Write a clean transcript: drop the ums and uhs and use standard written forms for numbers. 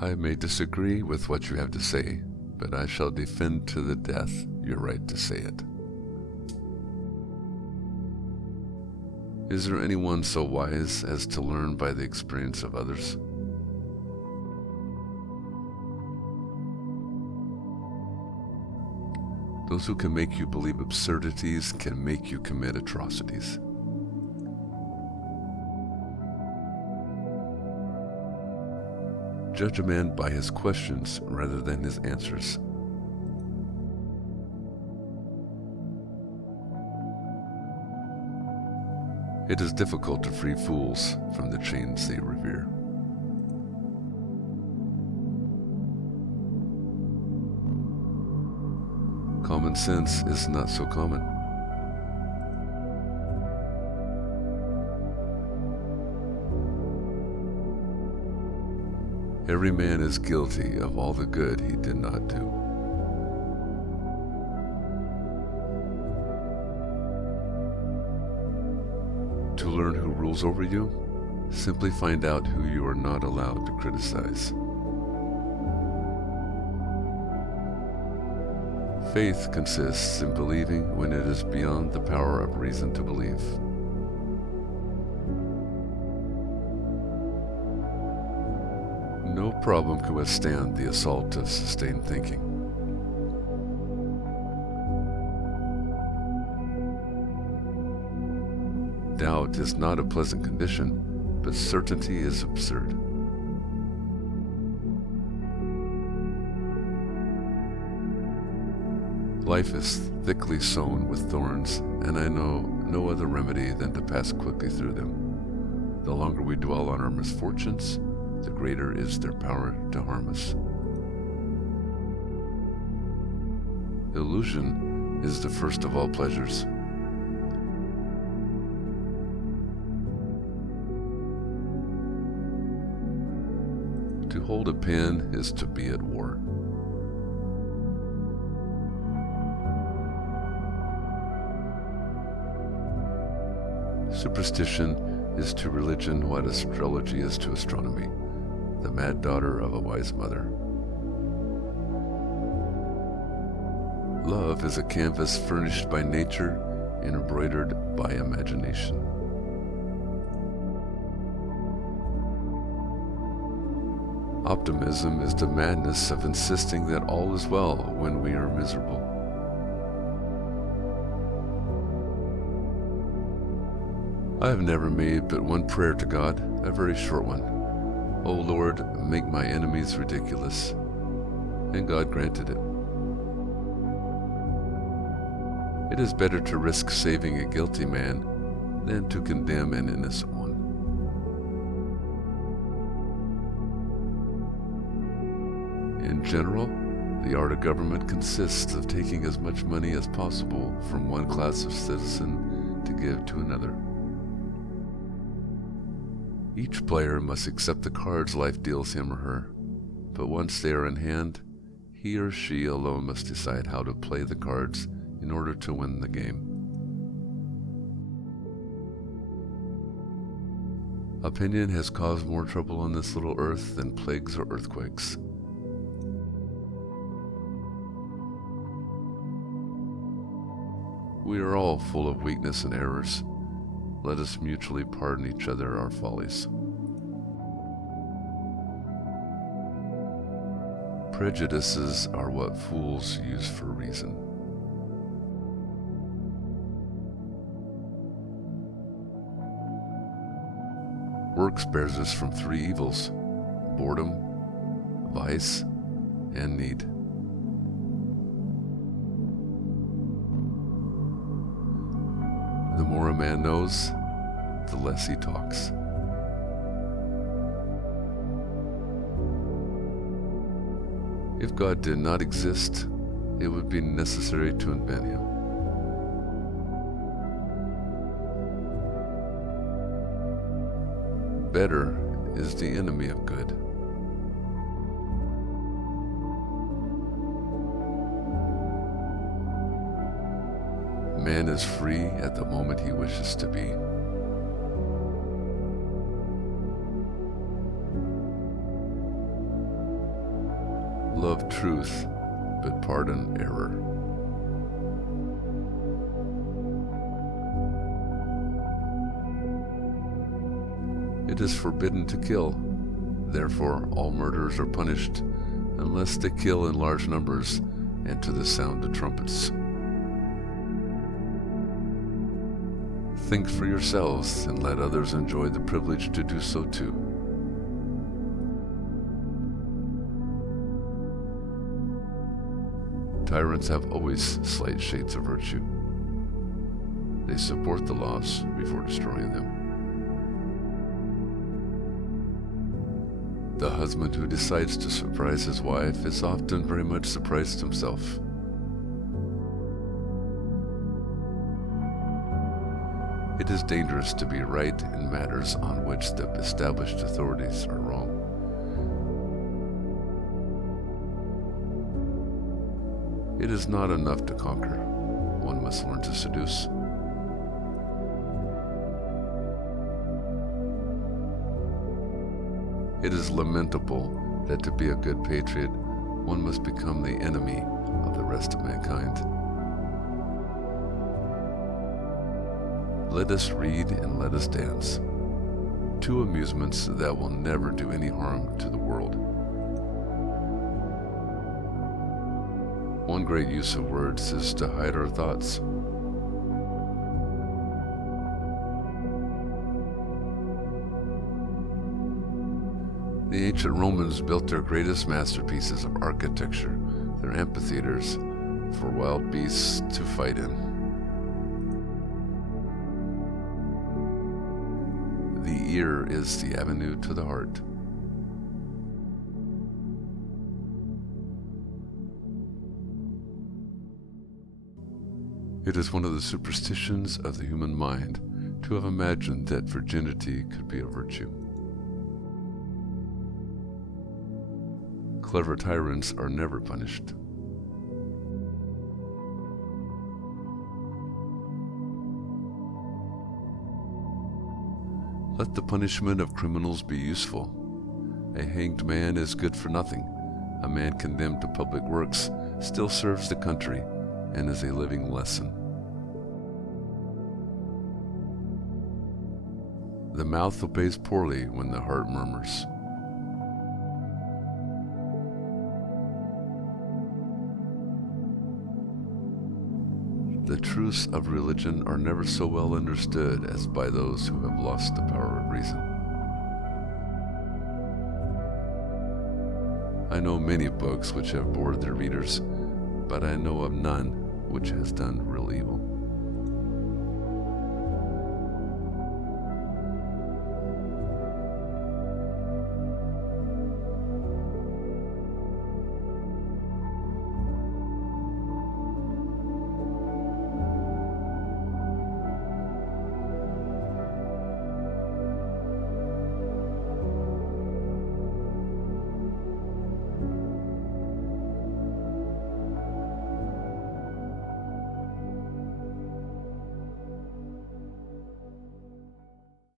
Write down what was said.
I may disagree with what you have to say, but I shall defend to the death your right to say it. Is there anyone so wise as to learn by the experience of others? Those who can make you believe absurdities can make you commit atrocities. Judge a man by his questions rather than his answers. It is difficult to free fools from the chains they revere. Common sense is not so common. Every man is guilty of all the good he did not do. To learn who rules over you, simply find out who you are not allowed to criticize. Faith consists in believing when it is beyond the power of reason to believe. No problem can withstand the assault of sustained thinking. Doubt is not a pleasant condition, but certainty is absurd. Life is thickly sown with thorns, and I know no other remedy than to pass quickly through them. The longer we dwell on our misfortunes, the greater is their power to harm us. Illusion is the first of all pleasures. To hold a pen is to be at war. Superstition is to religion what astrology is to astronomy, the mad daughter of a wise mother. Love is a canvas furnished by nature and embroidered by imagination. Optimism is the madness of insisting that all is well when we are miserable. I have never made but one prayer to God, a very short one. O Lord, make my enemies ridiculous. And God granted it. It is better to risk saving a guilty man than to condemn an innocent one. In general, the art of government consists of taking as much money as possible from one class of citizen to give to another. Each player must accept the cards life deals him or her, but once they are in hand, he or she alone must decide how to play the cards in order to win the game. Opinion has caused more trouble on this little earth than plagues or earthquakes. We are all full of weakness and errors. Let us mutually pardon each other our follies. Prejudices are what fools use for reason. Work spares us from three evils: boredom, vice, and need. The more a man knows, the less he talks. If God did not exist, it would be necessary to invent him. Better is the enemy of good. Man is free at the moment he wishes to be. Love truth, but pardon error. It is forbidden to kill. Therefore, all murderers are punished, unless they kill in large numbers and to the sound of trumpets. Think for yourselves and let others enjoy the privilege to do so too. Tyrants have always slight shades of virtue. They support the laws before destroying them. The husband who decides to surprise his wife is often very much surprised himself. It is dangerous to be right in matters on which the established authorities are wrong. It is not enough to conquer. One must learn to seduce. It is lamentable that to be a good patriot, one must become the enemy of the rest of mankind. Let us read and let us dance. Two amusements that will never do any harm to the world. One great use of words is to hide our thoughts. The ancient Romans built their greatest masterpieces of architecture, their amphitheaters, for wild beasts to fight in. The ear is the avenue to the heart. It is one of the superstitions of the human mind to have imagined that virginity could be a virtue. Clever tyrants are never punished. Let the punishment of criminals be useful. A hanged man is good for nothing. A man condemned to public works still serves the country and is a living lesson. The mouth obeys poorly when the heart murmurs. The truths of religion are never so well understood as by those who have lost the power of reason. I know many books which have bored their readers, but I know of none which has done real evil.